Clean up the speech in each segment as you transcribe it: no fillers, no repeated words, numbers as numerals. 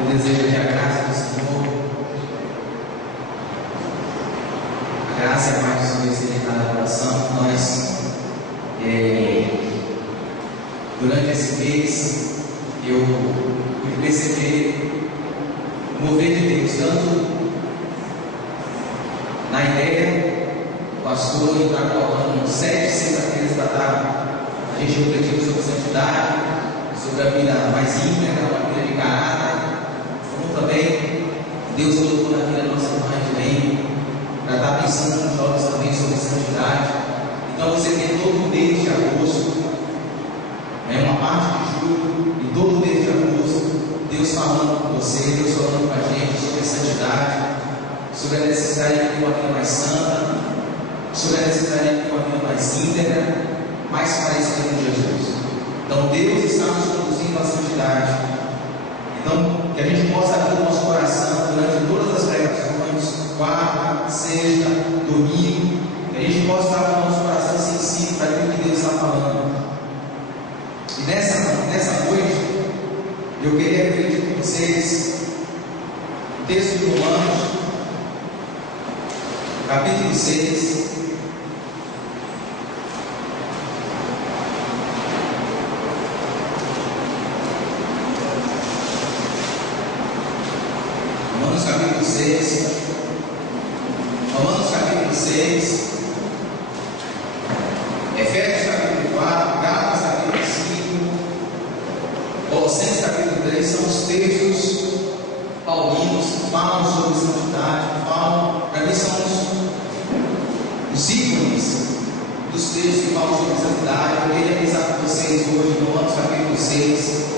Eu desejo que a graça do Senhor, a graça e a paz do Senhor esteja em cada coração. Nós, durante esse mês, eu pude perceber o mover de Deus, tanto na ideia, o pastor está colocando 7 sextas-feiras da tarde, a gente refletiu sobre santidade, sobre a vida mais íntegra, uma vida de caráter, como também Deus colocou na vida da nossa irmã também, para estar pensando nos jovens também sobre santidade. Então você tem todo o mês de agosto, uma parte de julho e todo o mês de agosto, Deus falando com você, Deus falando com a gente sobre santidade, sobre a necessidade de ter uma vida mais santa, sobre a necessidade de ter uma vida mais íntegra, mais parecida com Jesus. Então Deus está nos conduzindo à santidade. Então, que a gente possa abrir o nosso coração durante todas as pregações, quarta, sexta, domingo, que a gente possa estar com o nosso coração sensível para aquilo que Deus está falando. E nessa noite, eu queria refletir com vocês o texto de Romanos, capítulo 6. Romanos capítulo 6. Romanos capítulo 6. Efésios capítulo 4. Gálatas capítulo 5. Colossenses capítulo 3. São os textos paulinos que falam sobre santidade, para mim são os ícones dos textos que falam sobre santidade. Eu queria pensar com vocês hoje no Romanos capítulo 6.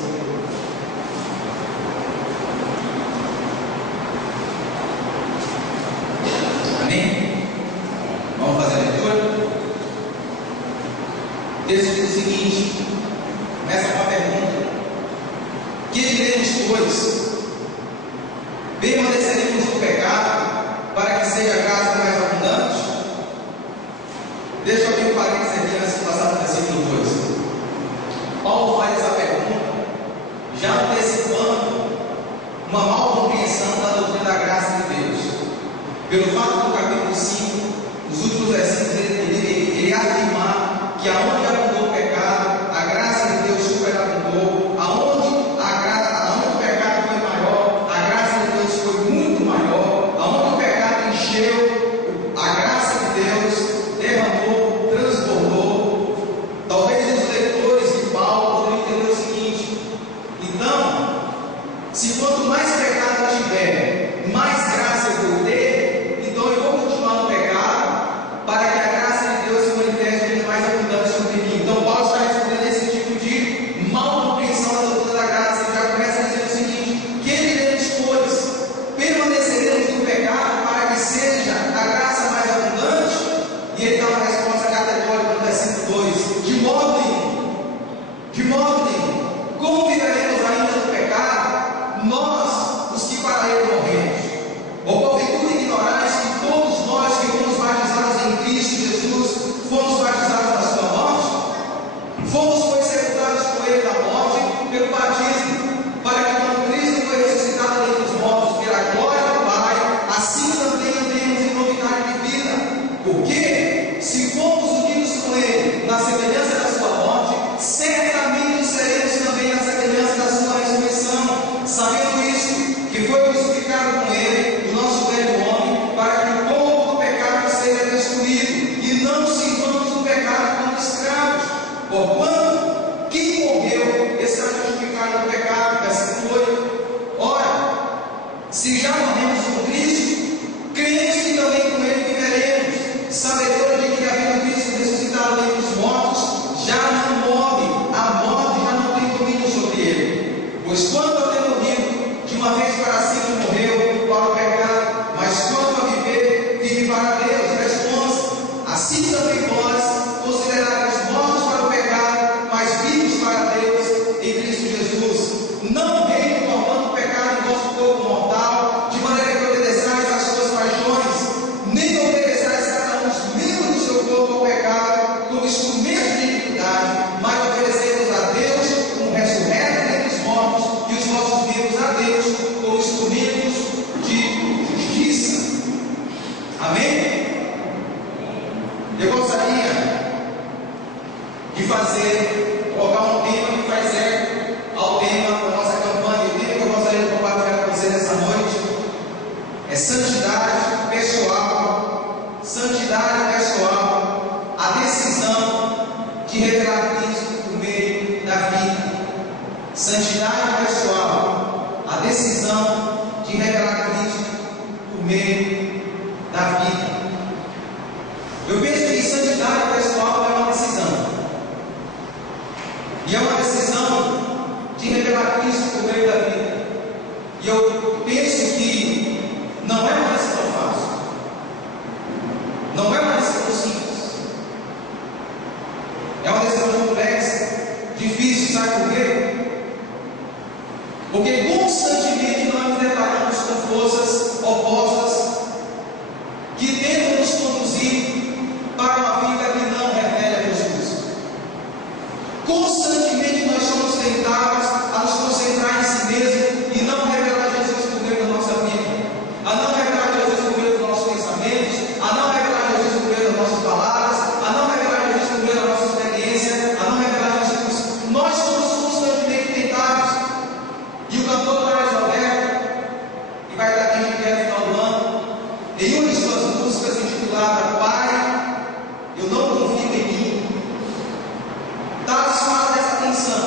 Amém? Vamos fazer a leitura? O texto diz o seguinte, começa com uma pergunta: que diremos, pois? Permaneceremos no pecado para que seja a graça mais abundante? Deixa eu abrir um parênteses aqui antes de passar para o versículo 2. Paulo faz essa pergunta já antecipando uma mal compreensão da doutrina da graça de Deus. Pelo fato do capítulo 5, nos últimos versículos, ele afirmar que aonde abundou o pecado, a graça de Deus superabundou. Aonde o pecado foi maior, a graça de Deus foi muito maior. Aonde o pecado encheu, a graça de Deus derramou, transbordou. Talvez os leitores de Paulo vão entender o seguinte: então, se quanto mais pecado eu tiver, mais graça eu vou ter, então eu vou continuar no pecado para que a graça de Deus se manifeste mais abundante sobre mim. Então Paulo está respondendo esse tipo de mal compreensão da doutrina da graça. Ele já começa dizendo o seguinte: que diremos, pois? Permaneceremos no pecado para que seja a graça mais abundante? E ele dá uma resposta categórica no versículo 2: de modo nenhum. Como viveremos ainda no pecado, nós, os que para ele morremos? Ou porventura ignorais que todos nós que fomos batizados em Cristo Jesus, fomos batizados na sua morte? Fomos, pois, sepultados com ele na morte pelo batismo, para que quando Cristo foi ressuscitado dentre os mortos pela glória do Pai, assim também andemos em novidade de vida. Porque, se fomos unidos com ele na semelhança da sua morte, certamente seremos também na semelhança da sua ressurreição, sabendo isto, que foi crucificado com ele o nosso velho homem, para que o corpo do pecado seja destruído, e não sirvamos do pecado como escravos. Porquanto, quem morreu está justificado no pecado. Versículo 8. Ora, se já morremos com Cristo, cremos que também com ele viveremos, sabedores de que havendo Cristo ressuscitado dentre os mortos, já não morre, a morte já não tem domínio sobre ele. Pois quando eu tenho morrido, de uma vez para sempre morreu para o pecado, mas quanto a viver, vive para Deus. Resposta: assim também vós, considerados mortos para o pecado, mas vivos para Deus em Cristo Jesus. Não reine tornando o pecado em vosso corpo mortal, de maneira que obedeçais às suas paixões, nem obedeçais cada um dos membros do seu corpo ao pecado como instrumento de iniquidade, mas obedecemos a Deus como ressurreto dentre os mortos, e os vossos Santidade pessoal, a decisão de revelar Cristo por meio da vida. Eu penso que santidade pessoal é uma decisão. E é uma decisão de revelar Cristo por meio da vida. E eu penso que não é uma decisão fácil. Não é uma decisão simples. É uma decisão complexa, difícil, sabe por quê? Porque constantemente nós nos deparamos com forças opostas que tentam nos conduzir para uma vida que não revela a Jesus. Constantemente nós somos tentados a nos concentrar em si mesmo e não revelar Jesus por meio da nossa vida, a não revelar Jesus por meio dos nossos pensamentos, a não revelar Jesus por meio das nossas palavras, a não revelar Jesus por meio da nossa experiência, a não revelar Jesus. Nós somos constantemente tentados. E o cantor Carlos Alberto, que vai estar aqui em Juqueira no final do ano, em uma de suas músicas intitulada Pai, eu não confio em mim, Tales fala dessa tensão,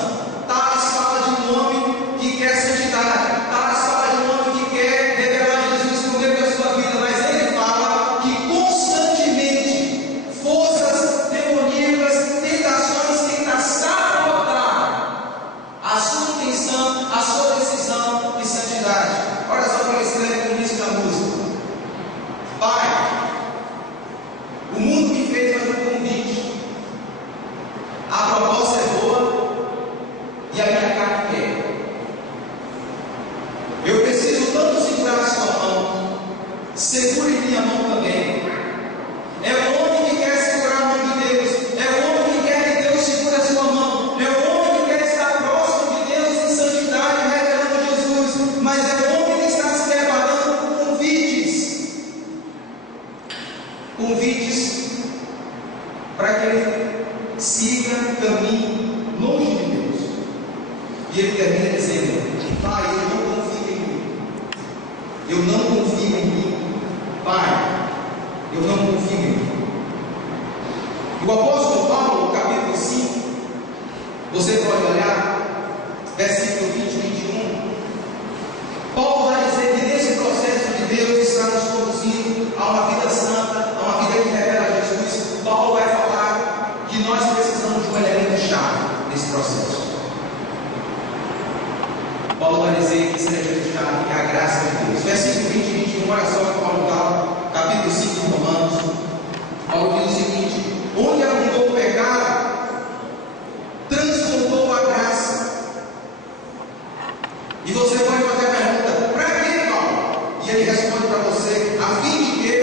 Tales fala de um homem que quer santidade, Tales fala de um homem que quer revelar Jesus por meio da sua vida, mas ele fala que constantemente forças demoníacas, tentações tentam sabotar a sua intenção, a sua decisão de santidade. Olha só como ele escreve no início da música: Pai, o mundo me fez mais um convite. A proposta é boa e a minha carne quer. Eu preciso tanto segurar a sua mão, segure minha mão também. É o homem que quer segurar a mão de Deus, é o homem que quer que Deus segure a sua mão, é o homem que quer estar próximo de Deus em santidade, revelando Jesus, mas é o homem que está se preparando por convites para que ele siga caminho longe de Deus. E ele termina dizendo: Pai, eu não confio em mim. Eu não confio em mim. Pai, eu não confio em mim. O apóstolo Paulo, no capítulo 5, você pode olhar, versículo 20 e 21. Paulo vai dizer que nesse processo de Deus está nos conduzindo a uma vida santa, a uma vida que revela Jesus. Paulo vai falar que nós precisamos de um elemento chave nesse processo. Paulo vai dizer que esse elemento chave é a graça de Deus. Versículo 20 e 21, olha só que Paulo fala, capítulo 5 de Romanos. Paulo diz o seguinte: onde abundou o pecado, transformou a graça. E você pode fazer a pergunta: para que, Paulo? E ele responde para você: a fim de que,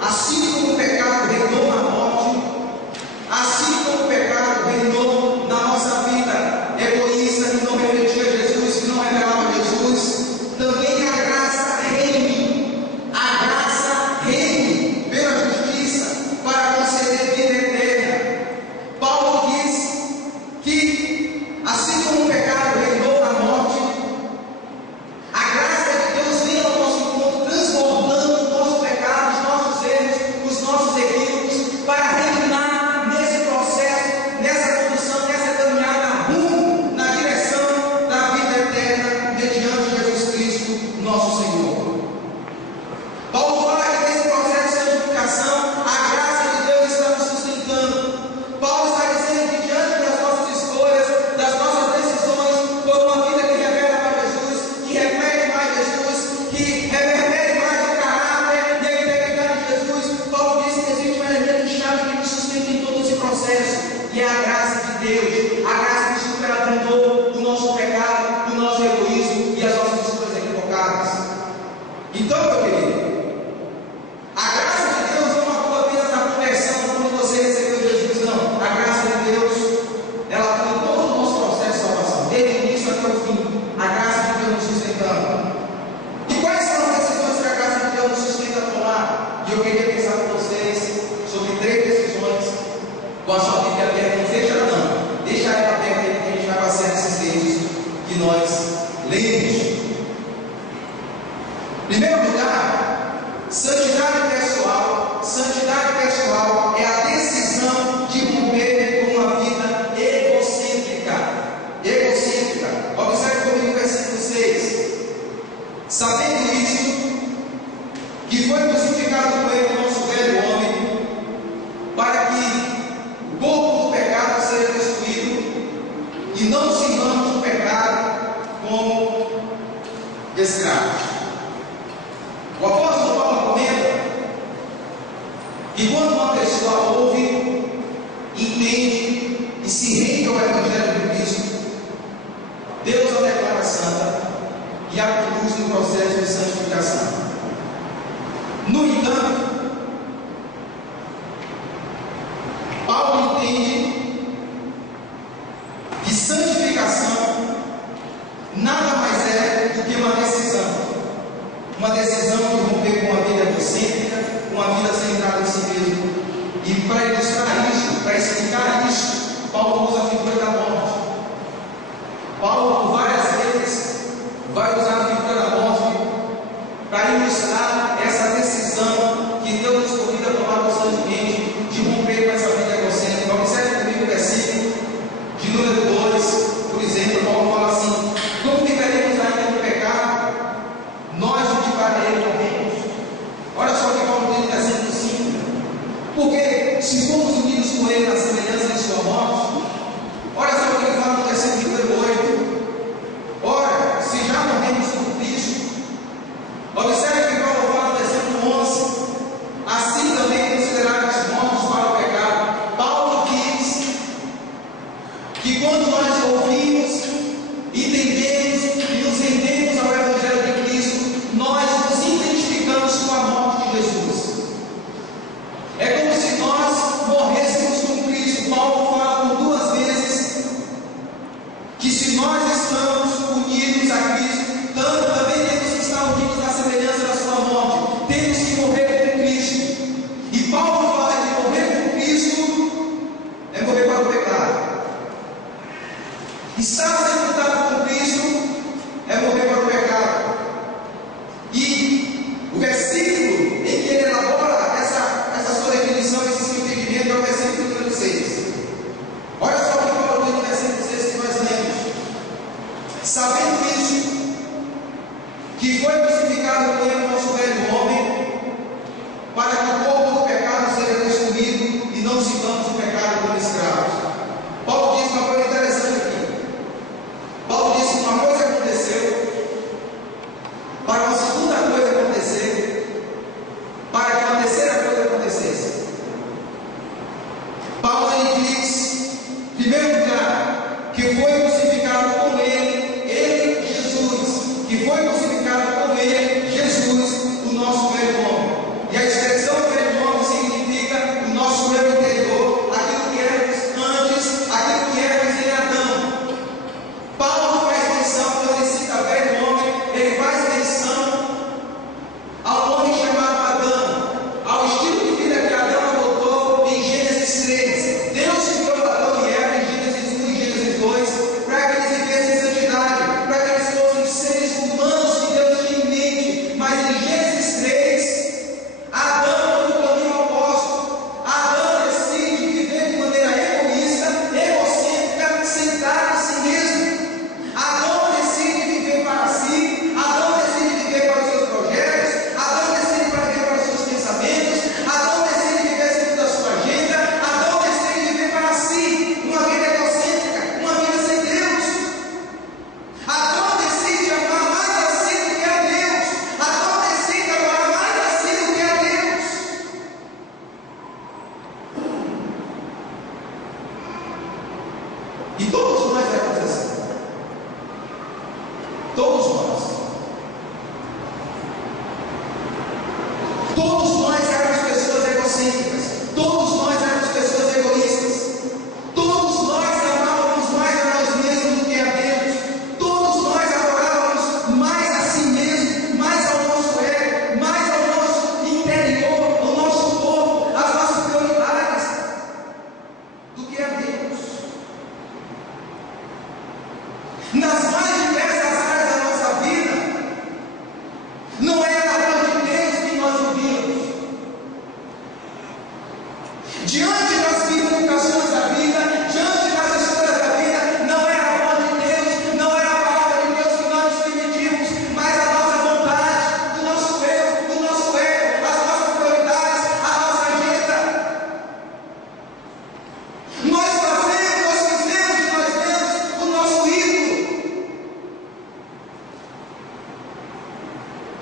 assim como o pecado reinou na morte, assim como o pecado reinou na nossa vida egoísta, que não refletia Jesus, que não revelava Jesus, também a graça reine, pela justiça, para conceder vida eterna. Paulo diz que, assim como o pecado reinou na morte, a graça de Deus vem ao nosso encontro, transformando os nossos pecados, os nossos erros, os nossos equívocos, para reinar nesse processo, nessa condução, nessa caminhada rumo na direção da vida eterna, mediante Jesus Cristo, nosso Senhor. Paulo fala que nesse processo de santificação, a graça de Deus está nos sustentando. Paulo está dizendo que diante das nossas escolhas, das nossas decisões, por uma vida que revela mais Jesus, que reflete mais Jesus, que reverbere mais o caráter e a integridade de Jesus, Paulo diz que existe um elemento chave que nos sustenta em todo esse processo, e é a graça de Deus, a graça que superabundou o nosso pecado, o nosso egoísmo e as nossas escolhas equivocadas. Então, meu querido, a graça de Deus não atua apenas na conversão quando você recebeu Jesus, não. A graça de Deus, ela atua em todo o nosso processo de salvação, desde o início até o fim. A graça de Deus nos sustentando. E quais são as decisões que a graça de Deus nos sustenta a tomar? E eu queria pensar com vocês sobre 3 decisões. Com a sua Bíblia aberta, não fecha não. Deixa ela aberta aí, porque a gente vai passear nesses textos que nós lemos. Em primeiro lugar, santidade pessoal é a decisão de romper com uma vida egocêntrica. Observe escravos. O apóstolo Paulo comenta que quando uma pessoa ouve, entende e se rende ao Evangelho de Cristo, Deus a declara santa e a conduz no processo de santificação. No entanto, Paulo entende que santificação nada mais é do que uma decisão de romper com uma vida egocêntrica, com uma vida centrada em si mesmo. E para ilustrar isso, para explicar isso, Paulo usa a figura da morte. Paulo, por várias vezes, vai usar a figura da morte para ilustrar essa decisão que Deus nos convida a tomar constantemente de romper com essa vida egocêntrica. Observe comigo o versículo de número 2, por exemplo. Paulo fala assim: como viveremos ainda no pecado, nós o que para ele morremos? Olha só o que Paulo diz no versículo 5: porque se fomos unidos com ele na semelhança de sua morte, olha só o que ele fala no versículo número 8: ora, se já morremos com Cristo, observe que Paulo fala no versículo 11: assim também considerados mortos para o pecado. Paulo diz que quando nós ouvimos, entendemos e nos rendemos ao Evangelho de Cristo, nós nos identificamos com a morte de Jesus. É como se nós morrêssemos com Cristo. Paulo fala por duas vezes que se nós estamos unidos a Cristo, também temos que estar unidos na semelhança da sua morte. Temos que morrer com Cristo. E Paulo fala que morrer com Cristo é morrer para o pecado. Estar sepultado com Cristo é morrer para o pecado. E o versículo em que ele elabora essa sua definição, esse seu entendimento, é o versículo número 6. Olha só o que Paulo diz no versículo 6 que nós lemos: sabendo isso, que foi crucificado com ele o nosso velho homem, para que o corpo do pecado seja destruído e não sintamos o pecado como escravos. Paulo diz uma coisa interessante aqui. Paulo diz que uma coisa aconteceu para uma segunda coisa acontecer, para que uma terceira coisa acontecesse. Paulo ele diz, em primeiro lugar, que foi crucificado com ele, Jesus, que foi crucificado com ele, Jesus,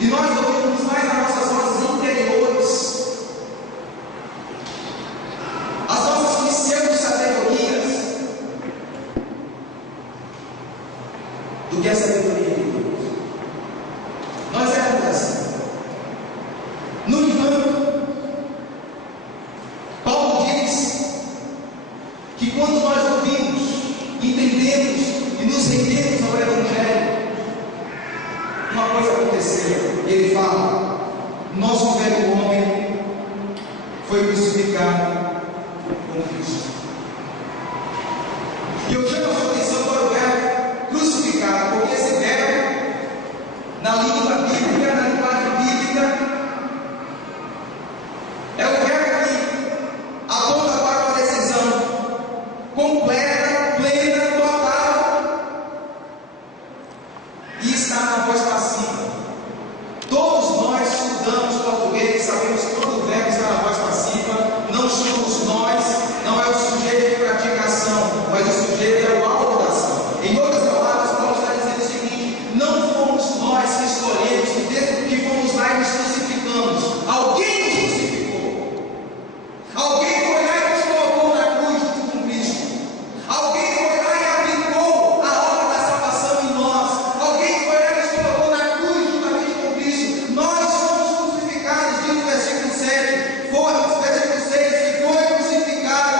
E nós ouvimos mais as nossas vozes interiores, as nossas pseudo-sabedorias, do que a sabedoria de Deus. Nós éramos assim. No entanto, Paulo diz que quando nós ouvimos, entendemos e nos rendemos ao Evangelho, uma coisa aconteceu. Ele fala: nosso velho homem foi crucificado com Cristo. E eu chamo a sua atenção para o verbo crucificado, porque esse verbo, na língua bíblica, na linguagem bíblica, é o verbo que aponta para uma decisão completa, plena, total, e está na voz passiva. Todos nós estudamos português e sabemos que quando o verbo está na voz passiva, não somos nós, não é o sujeito que pratica a ação, mas o sujeito é o autor da ação. Em outras palavras, Paulo está dizendo o seguinte: não fomos nós que escolhemos, que fomos lá e nos crucificamos. Alguém nos crucificou. Alguém foi lá e nos colocou na cruz junto com Cristo. Alguém foi lá e aplicou a obra da salvação em nós. Alguém foi lá e nos colocou na cruz juntamente com Cristo. Nós somos crucificados, diz o versículo 7. Versículo 6, que foi crucificado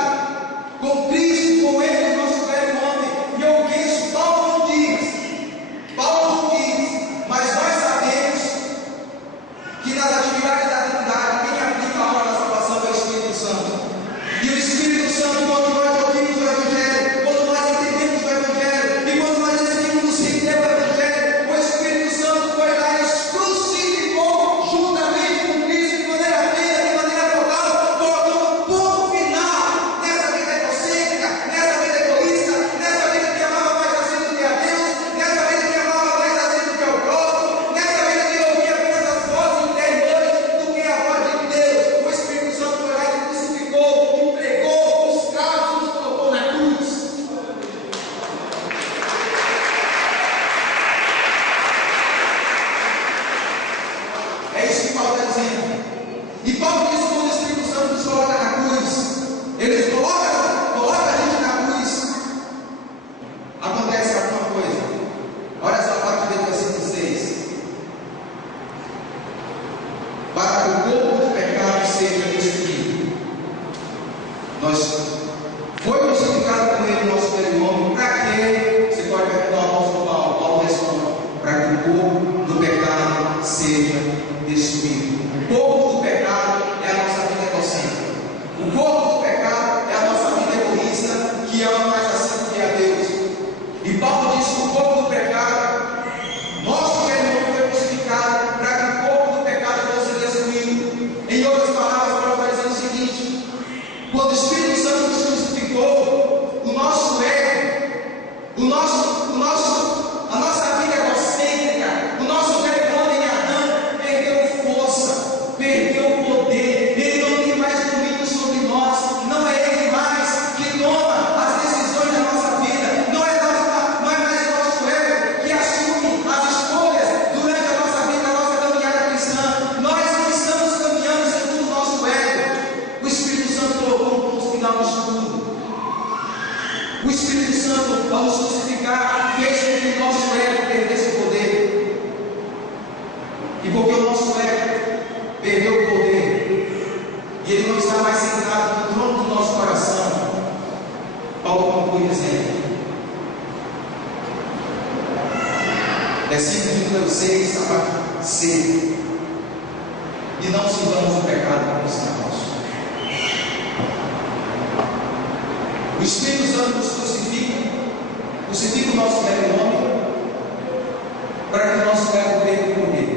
com Cristo, com Ele, o nosso velho homem. E eu penso, Paulo não diz, mas nós sabemos que nas atividades da Trindade, quem aplica a obra da salvação é o Espírito Santo. E o Espírito Santo, quando nós ouvimos o Evangelho, quando nós entendemos o Evangelho, e quando nós decidimos nos render ao Evangelho, o Espírito Santo foi lá e nos crucificou juntamente com Cristo de maneira plena, de maneira total, colocando um ponto final nessa vida egocêntrica, nessa vida egoísta, nessa vida que amava mais a si do que a Deus, nessa vida que amava mais a si do que ao próximo, nessa vida que ouvia apenas as vozes interiores do que a voz de Deus. O Espírito Santo foi lá e crucificou, entregou os cravos e nos colocou na cruz. É isso que Paulo está dizendo. E Paulo diz que quando o Espírito Santo nos coloca na cruz, ele coloca a gente na cruz, acontece alguma coisa. Olha só a parte do versículo 6. Para que o corpo do pecado seja destruído. Nós foi crucificado com ele o nosso velho homem. Para quê? Você pode perguntar ao apóstolo Paulo. Paulo responde: para que o corpo do pecado seja destruído. O corpo do pecado é a nossa vida egocêntrica. O corpo do pecado é a nossa vida egoísta, que ama mais a si do que a Deus. E Paulo diz que o corpo do pecado, nosso velho homem foi crucificado para que o corpo do pecado fosse destruído. Em outras palavras, Paulo está dizendo o seguinte: quando o Espírito Santo nos crucificou, o nosso ego, a nossa vida egocêntrica, o nosso velho homem Adão perdeu força, perdeu poder. Ele não tem mais domínio sobre nós. Não é ele mais que toma as decisões da nossa vida. Não é mais o nosso ego que assume as escolhas durante a nossa vida, a nossa caminhada cristã. Nós não estamos caminhando segundo o nosso ego. O Espírito Santo colocou um ponto final nisso tudo. O Espírito Santo, ao nos crucificar, fez com que o nosso ego perdesse o poder. E porque o nosso ego perdeu o poder, e ele não está mais sentado no trono do nosso coração, Paulo conclui dizendo, versículo número 6, a parte C: e não sirvamos o pecado como está nosso. O Espírito Santo nos crucifica o nosso velho homem, para que o nosso ego perca o poder.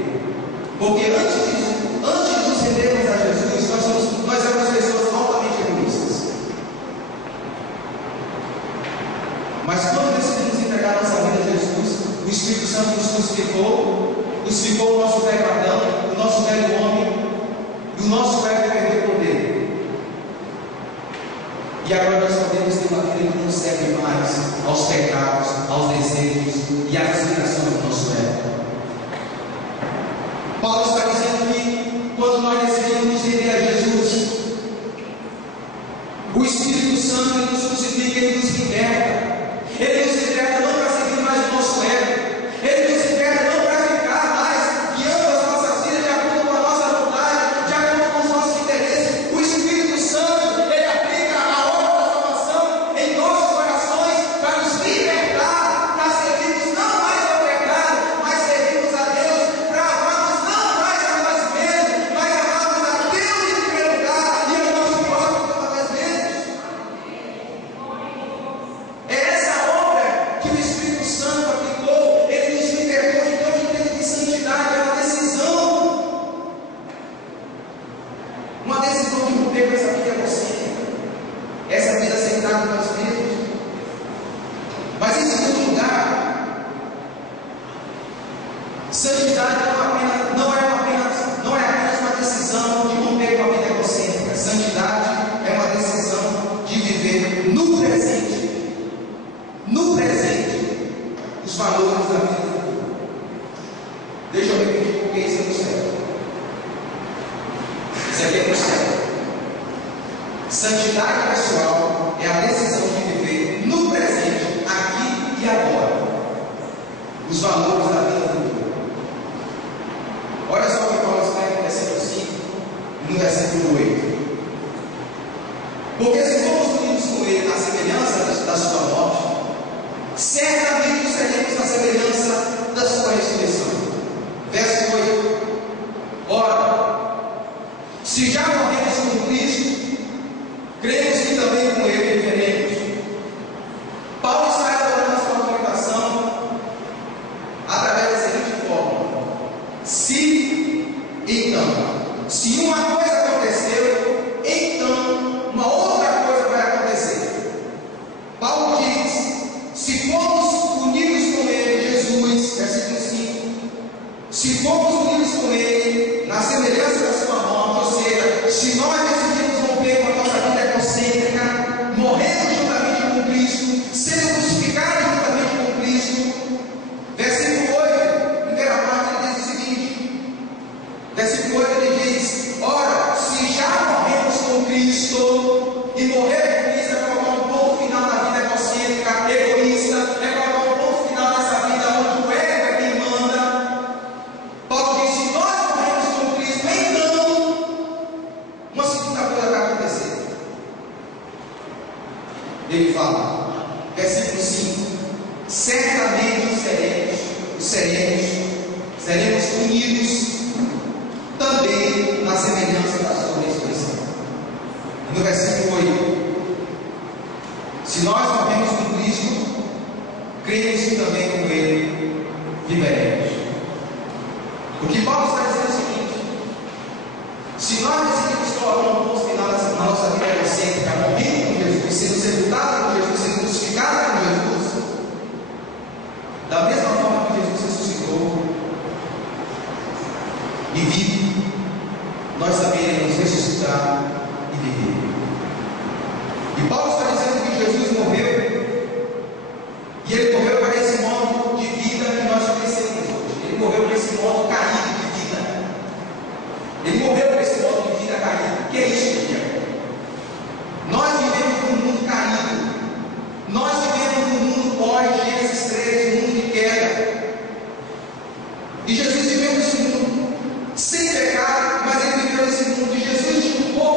Porque antes de nos rendermos a Jesus, nós éramos pessoas altamente egoístas. Mas quando decidimos entregar nossa vida a Jesus, o Espírito Santo nos crucificou o nosso velho Adão, o nosso velho homem, e o nosso ego perdeu o poder. E agora nós podemos ter uma vida que não serve mais aos pecados, aos desejos e às aspirações do nosso ego. Santidade não é apenas uma decisão de romper com a vida egocêntrica. Santidade é uma decisão de viver no presente, os valores da vida futura. Deixa eu repetir, porque isso é no céu. Isso aqui é no céu. Santidade pessoal é a decisão de viver no presente, aqui e agora, os valores da vida futura. Olha só o que Paulo escreve no versículo 5 e no versículo 8. Porque se formos unidos com ele na semelhança da sua morte, certamente seremos na semelhança da sua ressurreição. Verso 8. Ora, se já morremos com Cristo, cremos que também com ele viveremos. Paulo está elaborando sua argumentação através da seguinte forma: se uma coisa aconteceu, então uma outra coisa vai acontecer. Paulo diz: se fomos unidos com ele, Jesus, versículo 5, se fomos unidos com ele na semelhança da sua morte, ou seja, se nós decidimos romper com a nossa vida egocêntrica, morrendo juntamente com Cristo, sendo crucificados juntamente com Cristo. Versículo 8, primeira parte, ele diz o seguinte: versículo 8 ele diz: ora, se já morremos com Cristo, e morrer com Cristo é colocar um ponto final na vida egocêntrica, egoísta, é colocar um ponto final nessa vida onde o ego é quem manda. Paulo diz: se nós morremos com Cristo, então uma segunda coisa vai acontecer. Ele fala, versículo 5: certamente seremos unidos também na semelhança da sua ressurreição. E no versículo 8: se nós morremos com Cristo, cremos que também com ele viveremos. O que Paulo está dizendo é o seguinte: se nós decidimos colocar um ponto final na nossa vida egocêntrica, morrendo com Jesus, sendo sepultado com Jesus, sendo crucificado com Jesus, da mesma forma que Jesus ressuscitou e vive, nós também iremos ressuscitar e viver. E Paulo está dizendo que Jesus morreu, e ele morreu para esse modo de vida que nós conhecemos hoje. Ele morreu para esse modo caído de vida. Ele morreu para esse modo de vida caído. O que é isso, Guilherme? Nós vivemos num mundo caído. Nós vivemos num mundo pós-Gênesis 3, um mundo de queda. E Jesus viveu nesse mundo sem pecado, mas ele viveu nesse mundo. E Jesus tinha um pouco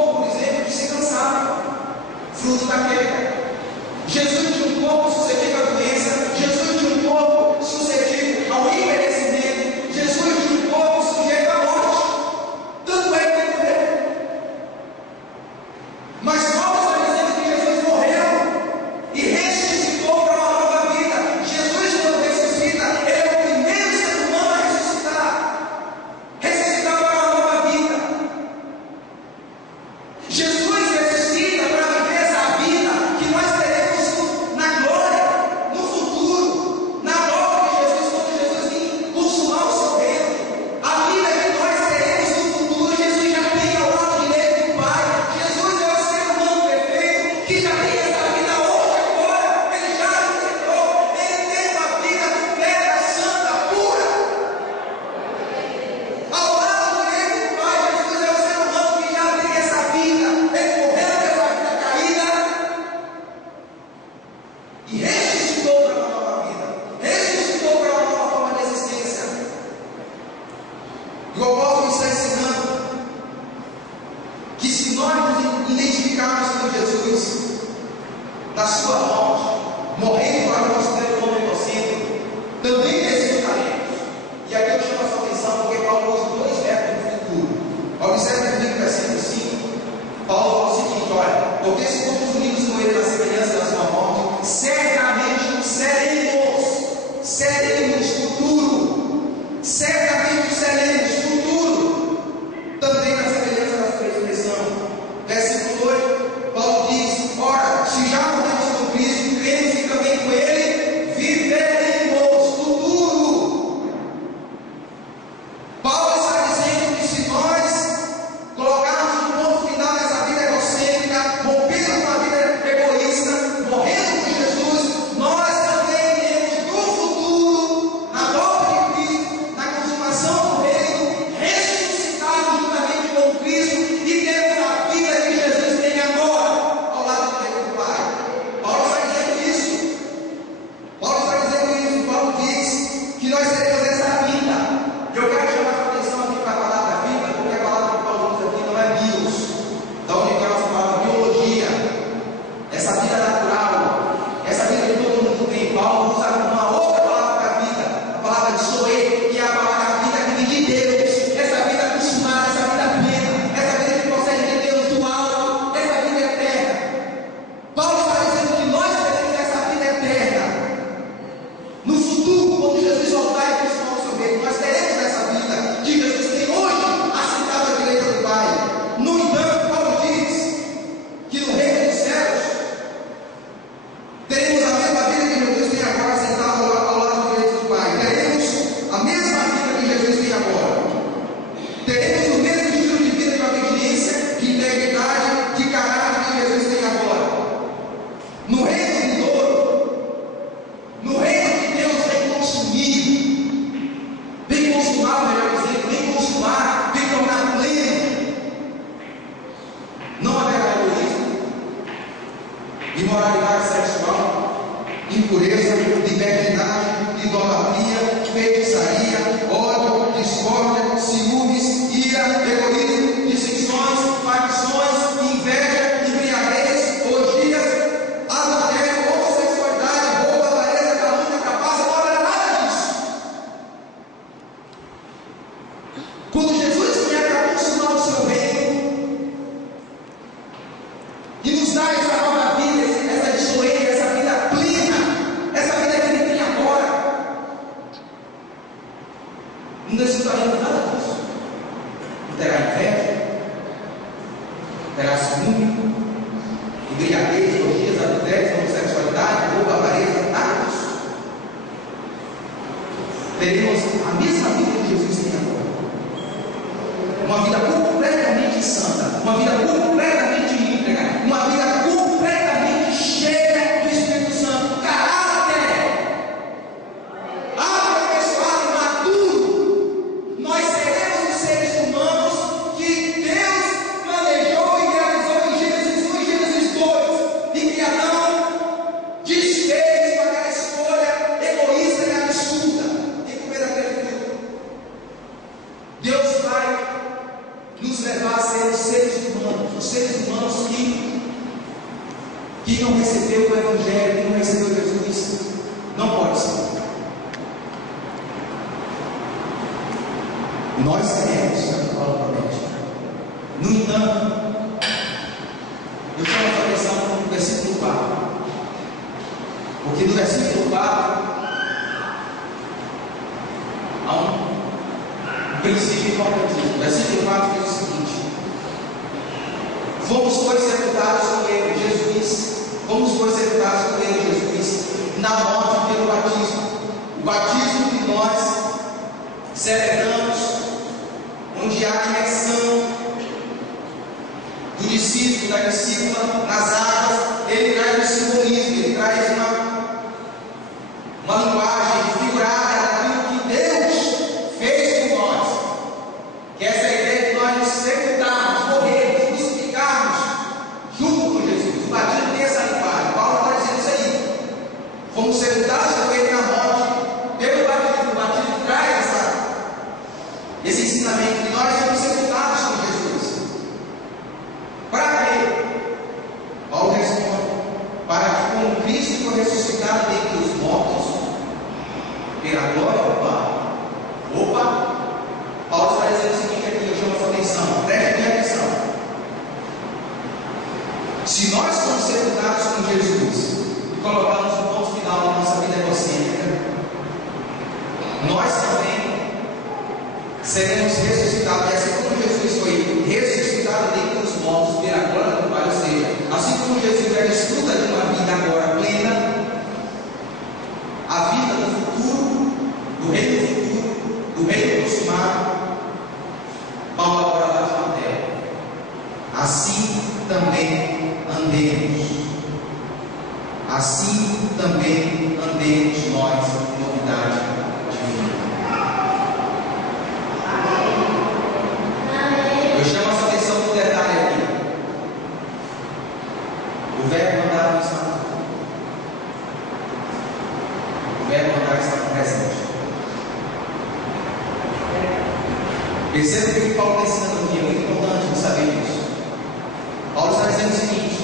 nós teremos essa vida. Eu quero chamar a atenção aqui para a palavra vida, porque a palavra que Paulo usa aqui não é bios, da onde vem a nossa palavra biologia, essa vida natural, essa vida que todo mundo tem. Paulo usa uma outra palavra para a vida, a palavra de Zoe, que é a palavra a vida que vem de Deus, essa vida acostumada, essa vida plena, essa vida que procede de Deus do alto, essa vida eterna. Paulo está dizendo que nós teremos essa vida eterna no futuro, quando Jesus voltar e principal o seu reino. Nós teremos essa vida que Jesus tem hoje assentado à direita do Pai. No entanto, Paulo diz que no reino dos céus teremos a mesma vida que Jesus tem agora sentado ao lado direito do Pai. Teremos a mesma vida que Jesus tem agora. Teremos o mesmo estilo de vida de obediência, de integridade, de caráter que Jesus tem agora. No reino vindouro, no reino que Deus vem consumir, vem consumar, melhor dizendo, vem consumar, vem tornar pleno, não haverá egoísmo, imoralidade sexual, impureza, libertinagem, idolatria, feitiçaria, ódio, discórdia, ciúmes, ira, egoísmo, dissensões, facções, inveja, embriaguez, orgias, adultério, homossexualidade, roubo, avareza, calúnia, trapaça. Não haverá nada disso. Quando Jesus vier para consumar o seu reino e nos dar essa nova vida, essa dissuência, essa vida plena, essa vida que ele tem agora, não necessitaremos nada disso. Não terá inveja, não terá ciúme, embriaguez, orgias, adultérios, homossexualidade, roubo, avareza, nada disso. Teremos a mesma vida que Jesus tem agora. Uma vida completamente santa, uma vida completamente íntegra, uma vida completamente cheia do Espírito Santo, caráter aperfeiçoado, maduro. Nós seremos os seres humanos que Deus planejou e realizou em Gênesis 1 e Gênesis 2, e que Adão desfez com aquela escolha egoísta e absurda de comer aquele fruto. Deus vai nos levar a ser os seres humanos que não recebeu o Evangelho, que não recebeu Jesus. Não pode ser. Nós teremos, Paulo promete. No entanto, eu chamo a atenção no versículo 4, porque no versículo 4 há um princípio importantíssimo. Versículo 4 diz o seguinte: fomos, pois, sepultados com ele, Jesus. Fomos, pois, sepultados com ele, Jesus, na morte pelo batismo. O batismo que nós celebramos, onde há a imersão do discípulo, da discípula nas águas, ele traz um simbolismo, ele traz uma linguagem figurada daquilo que Deus fez por nós, que essa é a ideia de nós nos sepultarmos, morrermos, crucificarmos junto com Jesus. O batismo tem essa linguagem. Paulo está dizendo isso aí. Fomos sepultados com ele na morte pelo batismo. O batismo traz esse ensinamento que nós somos sepultados com Jesus. Para quê? Paulo responde: para que, como Cristo foi ressuscitado dentre os mortos, pela glória do Pai. Opa! Paulo está dizendo o seguinte aqui, eu chamo a sua atenção, preste bem atenção. Se nós somos sepultados com Jesus e colocamos o ponto final da nossa vida egocêntrica, nós também seremos ressuscitados, e assim como Jesus foi ressuscitado dentre os mortos pela glória do Pai, ou seja, assim como Jesus já desfruta de uma vida agora plena, a vida do futuro, do reino consumado, Paulo agora bate na terra. Assim também andemos. Assim também andemos nós em novidade de vida. Eu chamo a sua atenção no detalhe aqui. O verbo andar não está no futuro. O verbo andar está no presente. Perceba que o que Paulo está ensinando aqui é muito importante você saber disso. Paulo está dizendo o seguinte: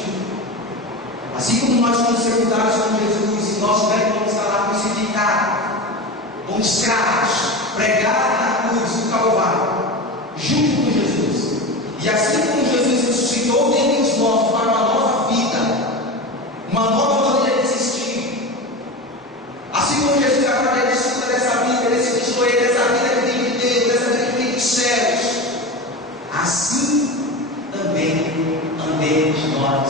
assim como nós fomos sepultados com Jesus, nós velhos vamos estar lá crucificados, como escravos, pregados na cruz do Calvário, junto com Jesus. E assim como Jesus ressuscitou dentre os mortos para uma nova vida, uma nova maneira de existir, assim como Jesus agora desfruta dessa vida, desse desloio, dessa vida que vem de Deus, dessa vida que vem dos céus, assim também andemos nós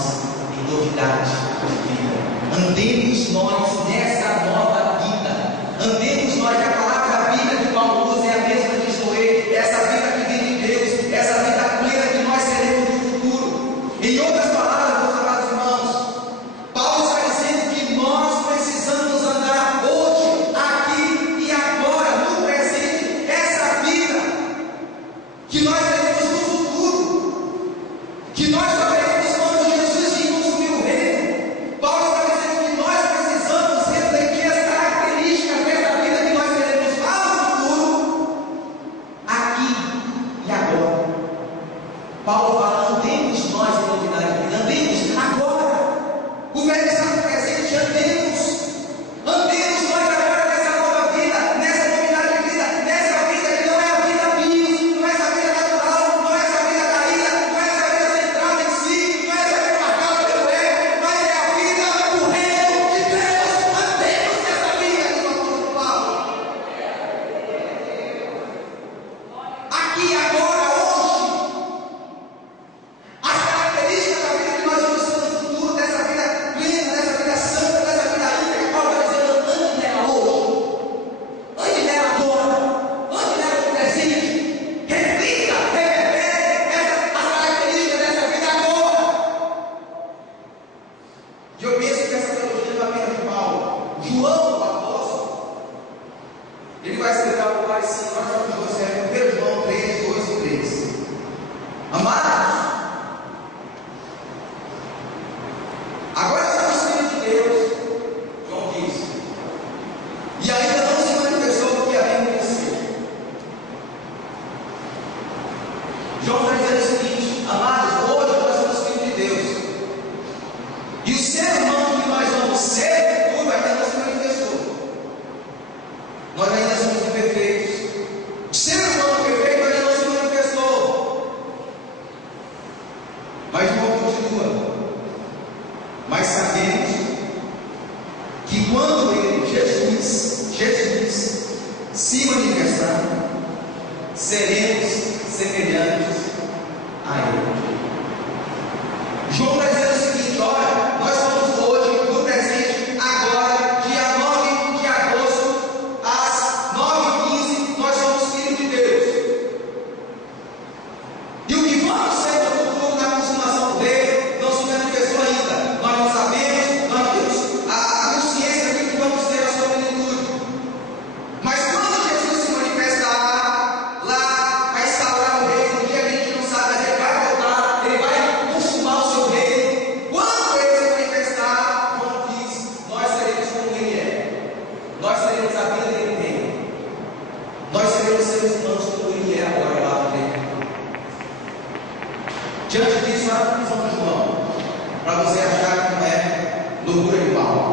em novidade de vida. Andemos nós nessa nova vida. Andemos nós, que a palavra vida que Paulo usa é a mesma de Zoe, essa vida que vem de Deus, essa vida plena que nós teremos no futuro. Em outras palavras, meus amados irmãos, Paulo está dizendo que nós precisamos andar hoje, aqui e agora, no presente, essa vida que nós teremos no futuro, que nós só teremos quando Jesus vir construir o reino. Paulo está dizendo que nós precisamos refletir as características dessa vida que nós teremos lá no futuro, aqui e agora. Paulo fala: andemos nós em novidade de vida, andemos agora. O velho está no presente, andemos nós agora nessa nova vida, nessa novidade de vida, nessa vida que não é a vida bios, não é essa vida natural, não é essa vida caída, não é essa vida centrada em si, não é essa vida marcada pelo ego, mas é a vida do reino de Deus. Andemos nessa vida, diz o apóstolo Paulo. Aqui agora, hoje, as características da vida que nós vamos ter no futuro, dessa vida plena, dessa vida santa, dessa vida íntegra, Paulo está dizendo: ande nela hoje, ande nela agora, ande nela no presente, reflita, reverbere as características dessa vida agora. E eu penso que essa teologia não é apenas de Paulo. João, o apóstolo, ele vai escrever algo parecido. Nós vamos ver 1 João 3, 2 e 3. Amados, agora estamos filhos de Deus, João diz, e ainda não se manifestou o que havia acontecido. João está dizendo o seguinte: amados, hoje nós somos filhos de Deus, e o ser humano que nós vamos ser no futuro ainda não se manifestou. Nós ainda somos imperfeitos. O ser humano perfeito ainda não se manifestou. Mas João continua: mas sabemos que quando ele, Jesus, se manifestar, seremos semelhantes a ele. João está dizendo o seguinte: olha, nós somos hoje, no presente, agora, dia 9 de agosto, às 9h15, nós somos filhos de Deus. E o que vamos ser no futuro, na consumação do reino, não se manifestou ainda. Nós não sabemos, nós temos a consciência de que vamos ter a sua plenitude. Mas quando Jesus se manifestar lá, vai instaurar o reino, um dia que a gente não sabe, mas ele vai voltar, ele vai consumar o seu reino. Quando ele se manifestar, João diz: nós seremos como ele é. Nós seremos a vida dele reino. Nós seremos seres humanos como ele é agora lá no reino. Diante disso, olha a visão de João, para você achar que não é loucura de Paulo.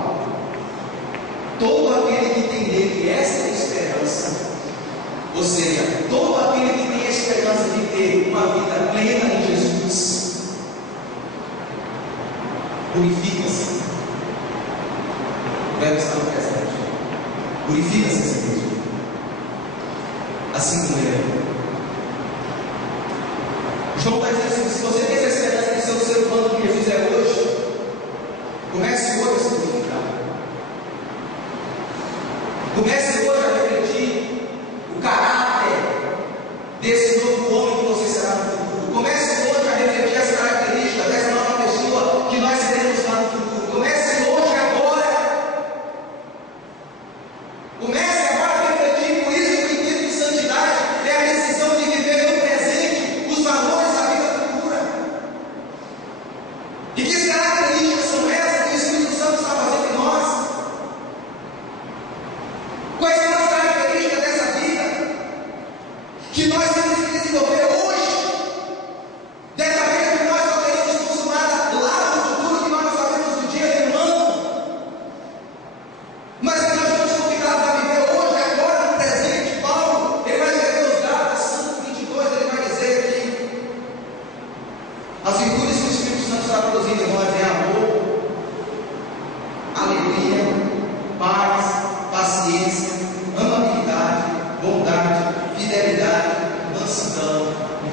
Todo aquele que tem nele essa esperança, ou seja, todo aquele que tem a esperança de ter uma vida plena em Jesus, purifica-se. O verbo está no presente. Purifica-se a si mesmo, assim como ele é. João está dizendo assim: se você tem essa esperança de ser o ser humano que Jesus é hoje, comece hoje a se purificar. Comece hoje a refletir o caráter desse novo homem que você será no futuro. Comece hoje a refletir as características dessa nova pessoa que nós seremos lá no futuro. Comece hoje, agora. Comece agora a refletir. Por isso que o intuito de santidade é a decisão de viver no presente os valores da vida futura.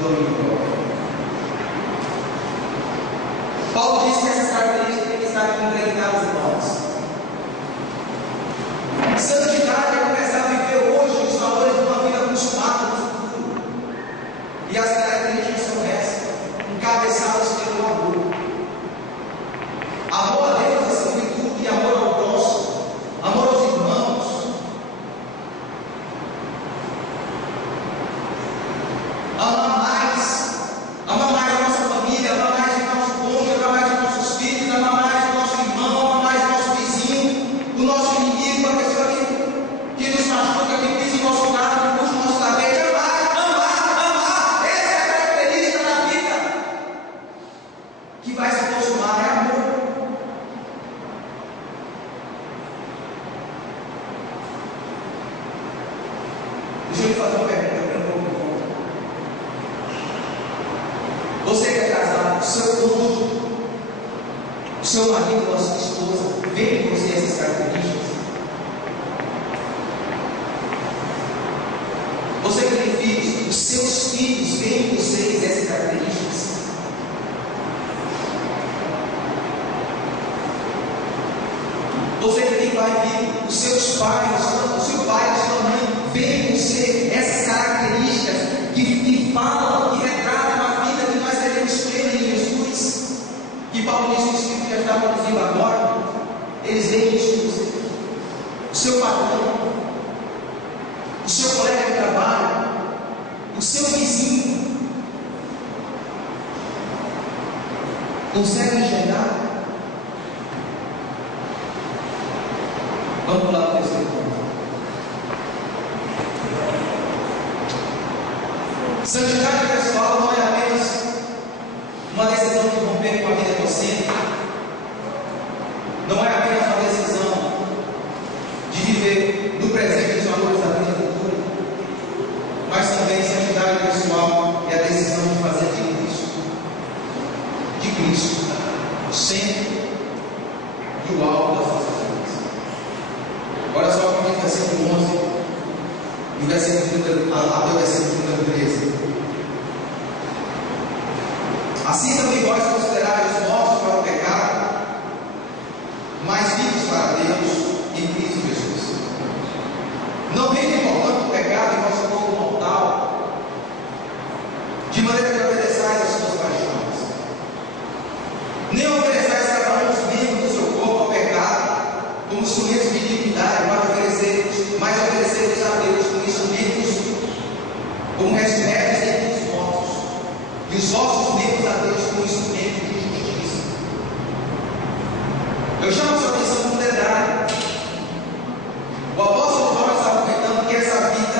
domínio próprio. Paulo diz que essas características têm que estar impregnadas em nós. Santidade é começar a viver hoje os valores de uma vida consumada no futuro. E as características são essas, encabeçadas pelo amor. Amor a Deus acima de tudo e amor ao próximo, amor aos irmãos. Amar mais a nossa família, amar mais o nosso cônjuge, amar mais os nossos filhos, amar mais o nosso irmão, amar mais o nosso vizinho, o nosso inimigo, a pessoa que nos machuca, que pisa o nosso carro, que puxa o nosso tapete. Amar. Essa é a característica da vida que vai se consumar, é amor. Deixa eu lhe fazer uma pergunta. Você que é casado, o seu cônjuge, o seu marido ou a sua esposa, vê em você essas características? Você que tem filhos, os seus filhos veem em vocês essas características? Você que tem pai e filho, os seus pais, o seu pai, a sua mãe, veem em você essas características que falam, que retratam a vida que nós devemos ter em Jesus? Que Paulo diz que o Espírito já está produzindo agora. Eles veem isso em você. O seu patrão, o seu colega de trabalho, o seu vizinho, consegue enxergar? Vamos lá para o terceiro ponto. Santidade pessoal não é apenas uma decisão de romper com a vida egocêntrica, não é apenas uma decisão de viver no presente os valores da vida futura, mas também santidade pessoal é a decisão de fazer de Cristo, o centro e o alto das nossas vidas. Olha só o que diz o versículo 11 e o versículo 30, até o versículo 13. Assim também vós considerais mortos para o pecado, mas vivos para Deus em Cristo Jesus. Não vende, portanto, o pecado em vosso corpo mortal, de maneira que obedeçais às suas paixões. Nem ofereçais cada um os membros do seu corpo ao pecado, como instrumentos de iniquidade, mas oferecei-vos a Deus como instrumentos, como remédios dentre os mortos, e os vossos membros a Deus como instrumentos de justiça. Eu chamo a sua atenção para um detalhe. O apóstolo Paulo está argumentando que essa vida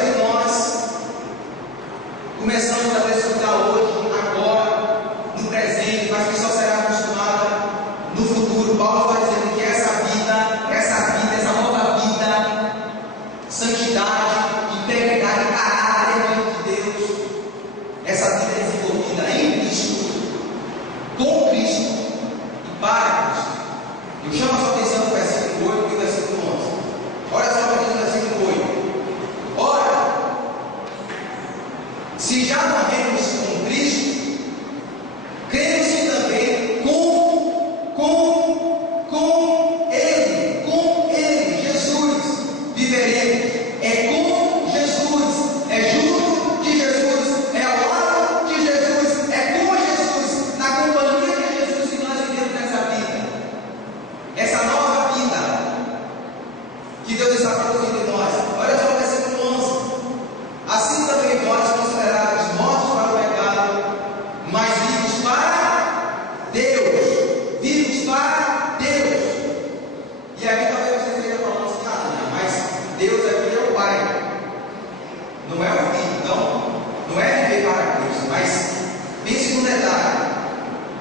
que nós começamos a desfrutar hoje, agora, no presente, mas que só será acostumada no futuro. Paulo está dizendo que essa nova vida, santidade, integridade, caráter diante de Deus, essa vida é desenvolvida em Cristo, com Cristo e para Cristo. Eu chamo a sua atenção no versículo 8 e no versículo 11. Olha só o que diz no versículo 8. Ora, se já morremos com Cristo, cremos que também com Ele, Jesus, viveremos. É com Jesus, é junto de Jesus, é ao lado de Jesus, é com Jesus, na companhia de Jesus que nós vivemos nessa vida. Essa nova vida que Deus está produzindo em nós. Olha só o versículo 11. Assim também vós considerados mortos para o pecado, mas vivos para Deus. Vivos para Deus. E aqui talvez você esteja falando assim, mas Deus aqui é o Pai, não é o Filho. Então, não é viver para Cristo, mas pense no detalhe.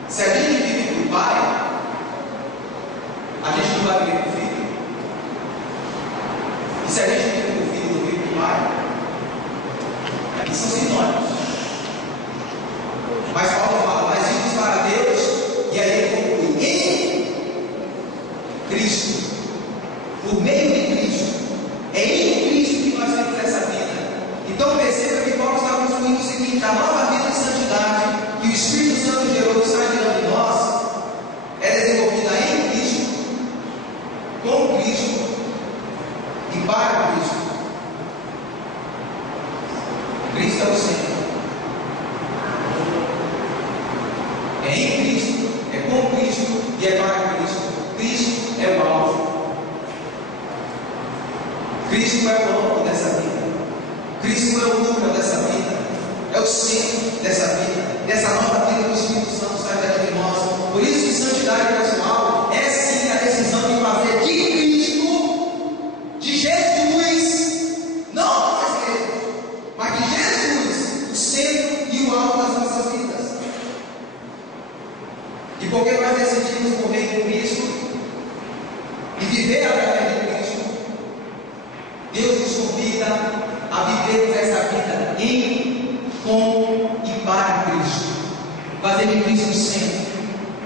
Se a gente vive para o Pai, a gente não vai viver para o Filho. E se a gente vive para o Filho, não vive para o Pai, aqui são sinônimos. Mas Paulo fala, mas vivos para Deus, e aí ele conclui, em Cristo, por meio de Cristo. É em Cristo que nós temos essa da nova vida de santidade que o Espírito Santo gerou e está gerando em nós é desenvolvida em Cristo, com Cristo e para Cristo. Cristo é o centro. É em Cristo, é com Cristo e é para Cristo. Cristo é o alvo. Cristo é o alvo dessa vida. Cristo é o núcleo dessa vida. É o centro dessa vida, dessa nova vida que o Espírito Santo está dentro de nós. Por isso que santidade pessoal é sim a decisão de fazer de Cristo, de Jesus, não nós mesmos, mas de Jesus, o centro e o alvo das nossas vidas. E porque nós decidimos morrer com Cristo e viver através de Cristo, Deus nos convida a vivermos essa vida em, com e para Cristo, fazer de Cristo o centro.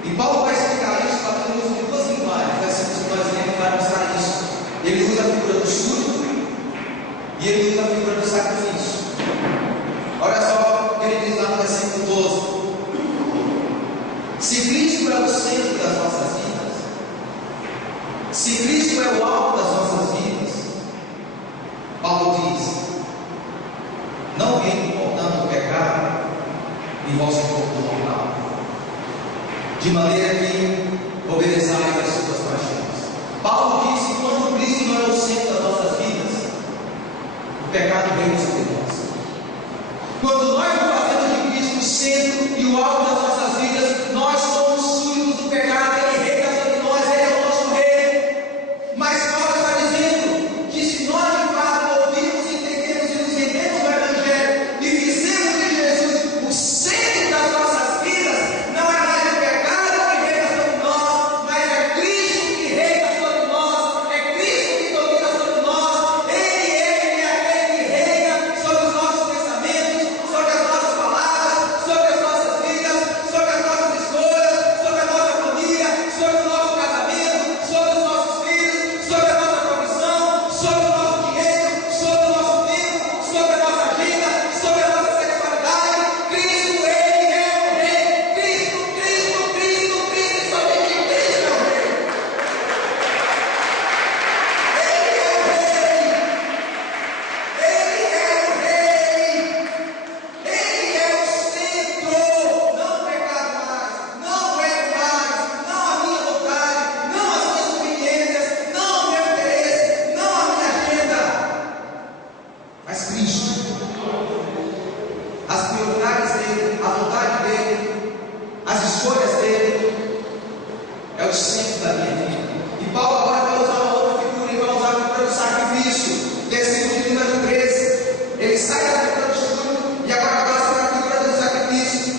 E Paulo vai explicar isso falando uso de duas linguagens, versículos que nós lemos para mostrar isso. Ele usa a figura do escudo e ele usa a figura do sacrifício. Olha só o que ele diz lá no versículo 12. Se Cristo é o centro das nossas vidas, se Cristo é o alvo das nossas vidas, Paulo diz: não venham portanto o pecado em vosso corpo mortal, de maneira que obedeçais às suas paixões. Paulo diz que quando Cristo não é o centro das nossas vidas, o pecado vem sobre nós. Quando nós não fazemos de Cristo o centro e o alvo das nossas vidas, nós somos súditos do pecado. Ele reina sobre nós, ele é o nosso rei. Mas Paulo está dizendo que se nós de fato ouvimos, entendemos e nos rendemos ao Evangelho e fizemos de Jesus o centro das nossas vidas, não é mais o pecado que reina sobre nós, mas é Cristo que reina sobre nós, é Cristo que domina sobre nós. Ele é aquele que reina sobre os nossos pensamentos, sobre as nossas palavras, sobre as nossas vidas, sobre as nossas escolhas, sobre a nossa família, sobre o nosso casamento, sobre os nossos filhos, sobre a nossa profissão, sobre o nosso dinheiro, sobre o nosso tempo, sobre a nossa vida, sobre a nossa sexualidade. Cristo, Ele é o Rei. Cristo, Cristo, Cristo, Cristo, somente Cristo é o Rei. Ele é o Rei. Ele é o Rei. Ele é o centro. Não pecar mais, não erro mais, não a minha vontade, não as minhas conveniências, não o meu interesse, não a minha agenda, mas Cristo. As prioridades dele, a vontade dele, as escolhas dele, é o centro da minha vida. E Paulo agora vai usar uma outra figura, ele vai usar a figura do sacrifício, versículo de número 13. Ele sai da figura do escudo e agora passa para a figura do sacrifício.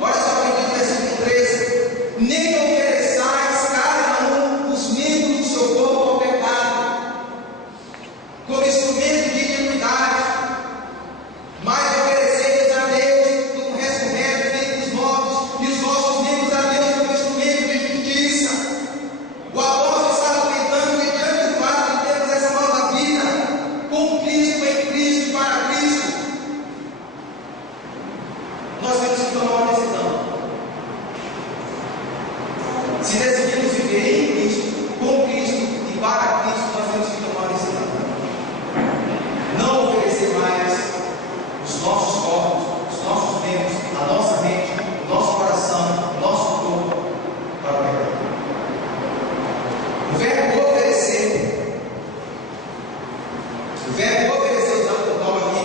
Olha só o que diz no versículo 13: nem ofereçais cada um os membros do seu corpo ao pecado, como instrumento de iniquidade, mas oferecei-vos a Deus como ressurreto dentre os mortos, e os vossos membros a Deus como instrumento de justiça. O apóstolo está comentando que diante do fato de termos essa nova vida, com Cristo, em Cristo e para Cristo, nós temos que tomar uma decisão. Se decidimos viver em Cristo, com Cristo e para Cristo, nós temos que tomar uma decisão. Não oferecer mais os nossos corpos, os nossos membros, a nossa mente, o nosso coração, o nosso corpo para o pecado. O verbo oferecer, usado por Paulo aqui,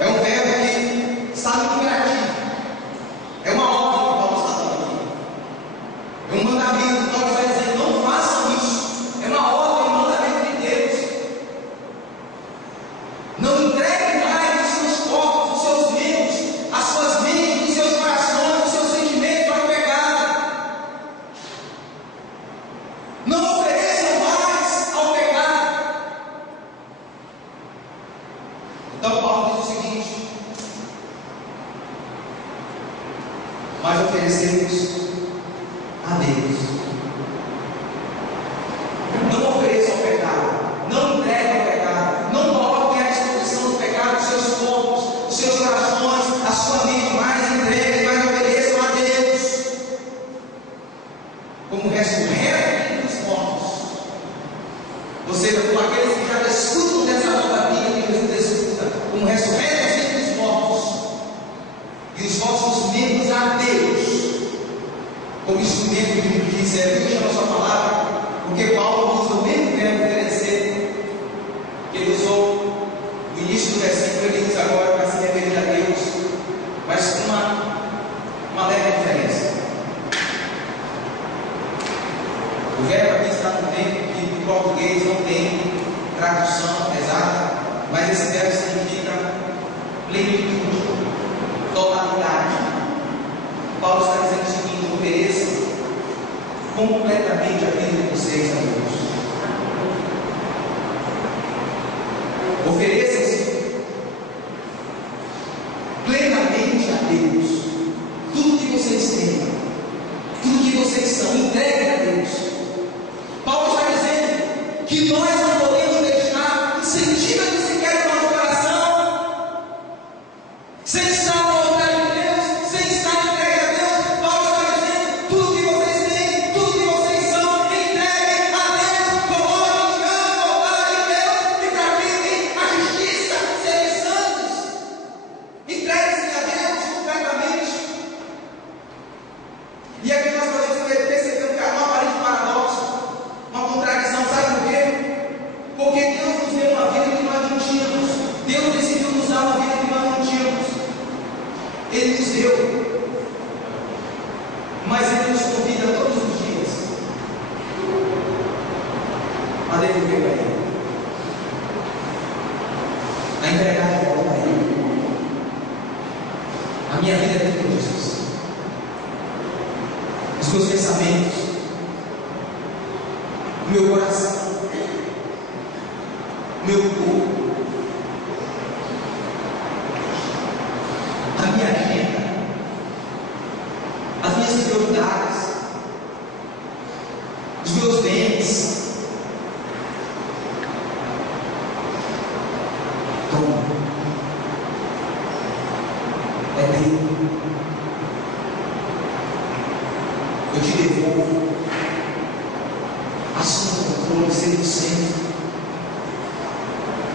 é um verbo que está no imperativo. É uma ordem que Paulo está dando aqui. É um mandamento que Paulo está dizendo: não façam isso. É uma ordem, um mandamento de Deus. Não entreguem mais os seus corpos, os seus membros, as suas mentes, os seus corações, os seus sentimentos para o pecado. Não ofereçam mais ao pecado. Então Paulo diz o seguinte: mas oferecemos a Deus. Não ofereçam ao pecado, não entreguem ao pecado, não coloquem à disposição do pecado os seus corpos, os seus Ou seja, como aqueles que já desfrutam dessa nova vida que Jesus desfruta, como ressurretos entre os mortos, e os vossos membros a Deus, como instrumento de servir a nossa palavra, porque Paulo usa o mesmo verbo oferecer, que ele usou no início do versículo, ele diz agora para se referir a Deus, mas com uma leve diferença. O verbo aqui está no tempo que no português não tem tradução exata, mas esse verbo significa plenitude, totalidade. Paulo está dizendo o seguinte: ofereça completamente a vida de vocês a Deus. Ofereçam-se plenamente a Deus. Tudo que vocês têm, tudo que vocês são, entregue a Deus. Paulo está dizendo que nós não podemos deixar um centímetro sequer do nosso coração sem estar no altar de Deus, sem estar entregue a Deus. Paulo está dizendo: tudo que vocês têm, tudo que vocês são, entregue a Deus. Coloquem no altar de Deus e pratiquem a justiça, serem santos. Entreguem-se a Deus completamente. E aqui nós podemos perceber um aparente paradoxo, uma contradição. Sabe por quê? Porque Deus nos deu uma vida que nós não tínhamos. Deus decidiu nos dar uma vida que nós não tínhamos. Ele nos deu, mas Ele nos convida todos os dias a devolver a Ele, a entregar de volta a Ele. A minha vida é tudo, Jesus. Os meus pensamentos, o meu coração, o meu corpo, a minha agenda, as minhas prioridades, os meus bens. Toma, é teu. Eu te devolvo. Assuma o controle, seja o centro,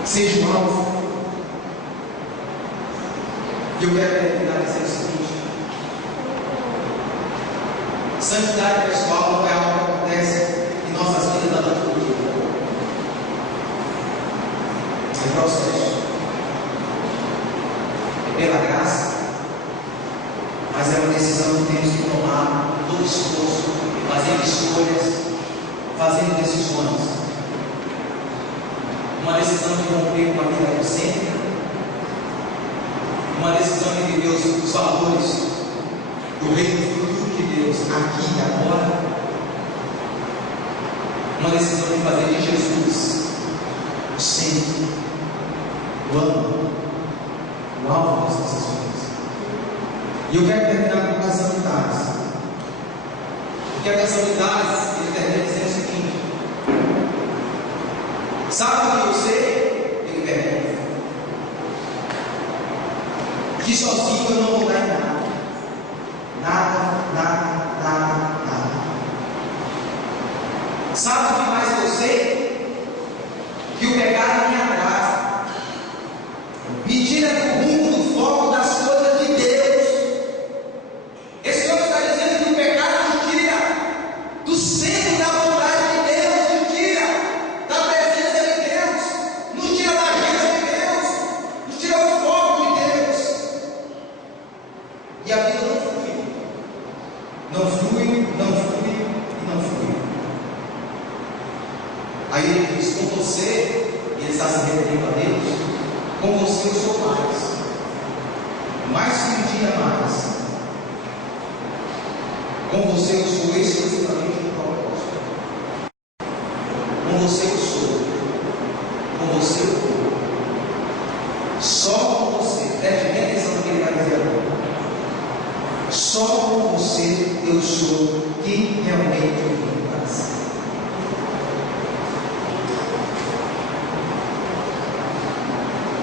seja o alvo. E eu quero terminar dizendo o seguinte: santidade pessoal não é algo que acontece em nossas vidas da noite para o dia. É processo. É pela graça, mas é uma decisão que temos que tomar todo esforço, fazendo escolhas, fazendo decisões. Uma decisão de romper com a vida egocêntrica, uma decisão de viver os valores do reino futuro de Deus aqui e agora, uma decisão de fazer de Jesus o centro, o âmago, o alvo das decisões. E eu quero terminar com as unidades. Porque as unidades, ele termina dizendo o seguinte: sabe o que eu sei? Ele pergunta. Que sozinho eu não vou dar em nada. Nada, nada, nada, nada. Sabe o que mais eu sei? Que o pecado me atrasa, me tira do rumo, do foco das coisas de Deus. Esse homem está dizendo que o pecado nos tira do centro da vontade de Deus, nos tira da presença de Deus, nos tira da agenda de Deus, nos tira do foco de Deus. E a vida não flui, não flui, não flui e não flui. Aí ele diz: com você, e ele está se referindo a Deus, com você eu sou mais que um dia mais. Com você eu sou exclusivamente um propósito. Com você eu sou, com você eu vou. Só com você, preste bem atenção no que ele vai dizer agora. Só com você eu sou quem realmente eu vim para ser.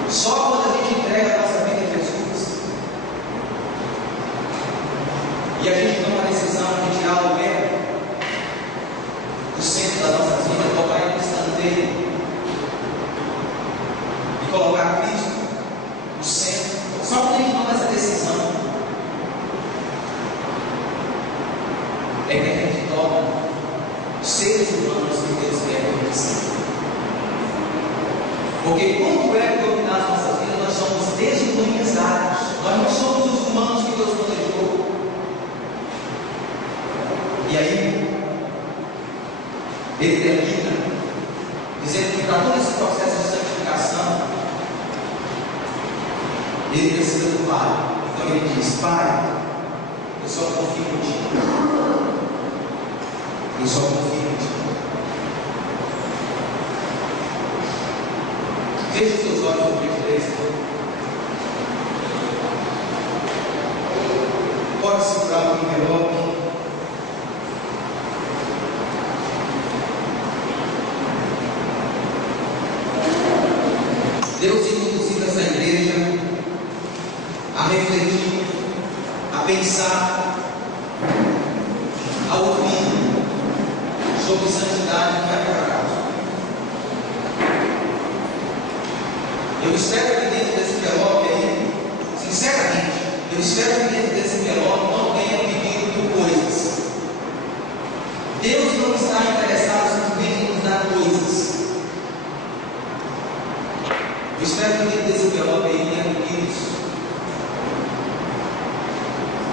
Só quando a gente entrega a nossa vida a Jesus e a gente toma a decisão de tirar o verbo do centro das nossas vidas, colocar ele distante dele e colocar Cristo no centro. Só quando a gente toma essa decisão é que a gente torna os seres humanos que Deus quer que a gente seja. Porque quando é que dominar as nossas vidas, nós somos desumanizados. Nós não somos os humanos que Deus planejou. E aí, ele termina dizendo que para todo esse processo de santificação, ele precisa do Pai. Então ele diz: Pai, eu só confio em Ti. Eu só confio em Ti. Feche os seus olhos, por gentileza. Pode segurar o envelope. Deus tem conduzido essa igreja a refletir, a pensar, a ouvir sobre santidade não é por acaso. Eu espero que dentro desse envelope aí, sinceramente, eu espero que dentro desse envelope não tenha pedido por coisas. Deus não está interessado simplesmente em nos dar coisas. Eu espero que dentro desse envelope aí tenha pedidos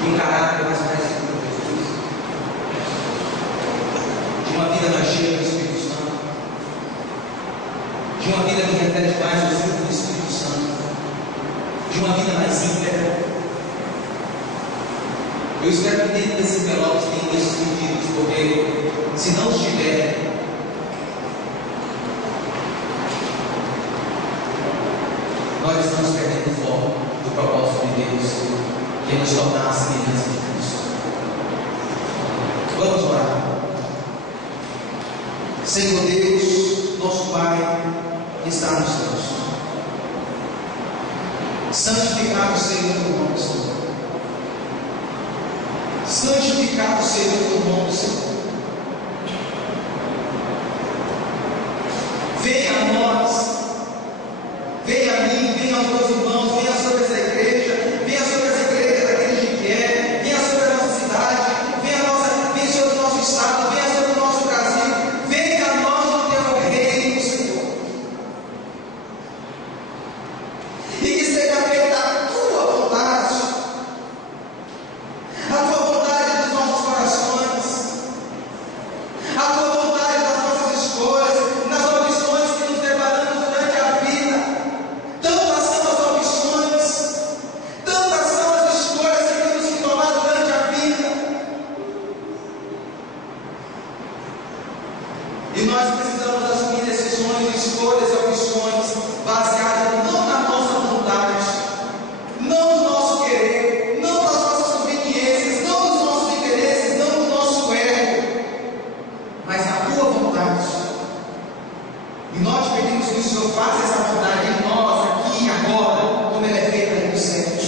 de um caráter mais parecido com Jesus, de uma vida mais cheia do Espírito Santo, de uma vida que reflete mais o fruto do Espírito Santo, de uma vida mais íntegra. Eu espero que dentro desse envelope tenham esses pedidos, porque se não estiver, nós estamos perdendo o foco do propósito de Deus, que é nos tornar a semelhança de Cristo. Vamos orar. Senhor Deus, nosso Pai, que está nos céus, santificado seja o teu nome, Senhor. Santificado seja o teu nome, Senhor. Venha a nós. Venha a mim, venha aos meus irmãos, venha sobre essa igreja, venha sobre essa igreja daqueles que quer, venha sobre a nossa cidade, venha sobre o nosso estado, venha sobre o nosso Brasil, venha a nós o teu reino, Senhor. E que seja feita a tua vontade dos nossos corações, a tua vontade das nossas escolhas, nas opções que nos deparamos durante a vida. Tantas são as opções, tantas são as escolhas que temos que tomar durante a vida. E nós precisamos assumir decisões, escolhas e opções baseadas não na nossa vontade, não no nosso querer, não nas nossas conveniências, não nos nossos interesses, não no nosso ego, mas na tua vontade. E nós pedimos que o Senhor faça essa vontade em nós, aqui e agora, como ela é feita nos céus.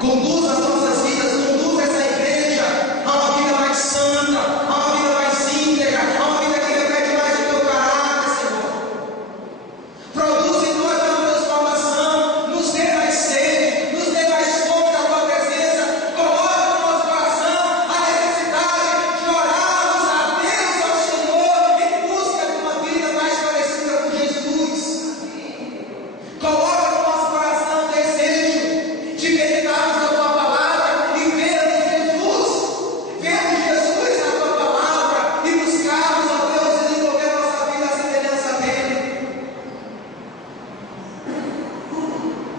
Conduza as nossas vidas, conduza essa igreja a uma vida mais santa, a uma vida mais íntegra, a uma vida que reflete mais o teu caráter, Senhor. Produz em nós uma transformação, nos dê mais sede, nos dê mais fome da tua presença. Coloque no nosso coração a necessidade de orarmos a Deus, ao Senhor, em busca de uma vida mais parecida com Jesus. Coloca no nosso coração o desejo de meditarmos na tua palavra e vermos Jesus na tua palavra e buscarmos a Deus e desenvolver a nossa vida à semelhança dele.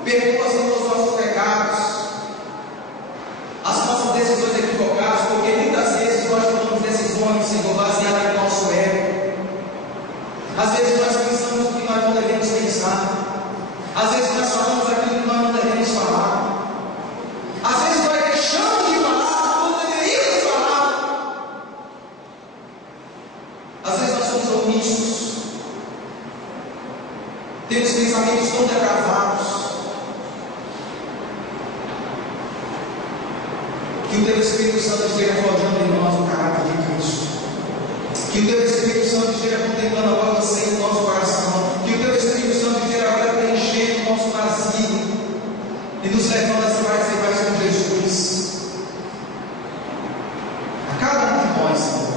Perdoa, Senhor, os nossos pecados, as nossas decisões equivocadas, porque muitas vezes nós tomamos decisões, Senhor, baseadas no nosso ego. Às vezes nós pensamos o que nós não devemos pensar. Às vezes nós falamos aquilo que nós não devemos falar. Às vezes nós deixamos de falar quando deveríamos falar. Às vezes nós somos omissos. Temos pensamentos tão depravados. Que o teu Espírito Santo esteja forjando em nós o caráter de Cristo. Que o Teu Espírito Santo esteja contemplando agora você no nosso coração. Que o Teu Espírito Santo esteja agora preenchendo o nosso vazio e nos levando a ser mais com Jesus. A cada um de nós, Senhor,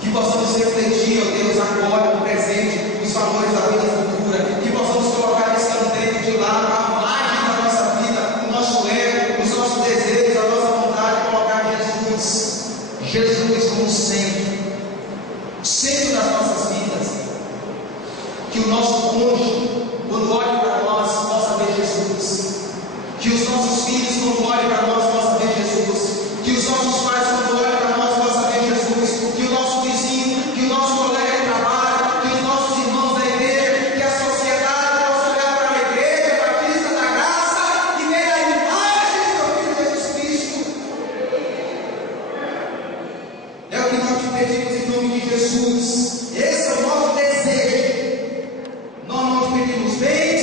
que possamos refletir, ó Deus, agora no presente, os valores da vida futura. Que possamos colocar esse canteiro de lado, a margem da nossa vida, o nosso ego, os nossos desejos, a nossa vontade, colocar Jesus como centro das nossas vidas. Que o nosso cônjuge, quando olhe para nós, possa ver Jesus. Que os nossos filhos, quando olhem para nós, possam ver Jesus. Que os nossos pais, quando olhem para nós, possam ver Jesus. Que o nosso vizinho, que o nosso colega de trabalho, que os nossos irmãos da igreja, que a sociedade possa olhar para a igreja Batista da Graça e ver a imagem do Filho Jesus Cristo. É o que nós te pedimos em nome de Jesus. Esse é o nosso desejo. Nós não te pedimos bens.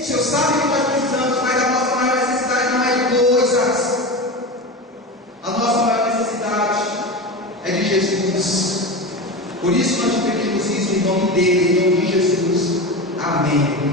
O Senhor sabe que nós precisamos, mas a nossa maior necessidade não é de coisas. A nossa maior necessidade é de Jesus. Por isso nós te pedimos isso em nome dele, em nome de Jesus. Amém.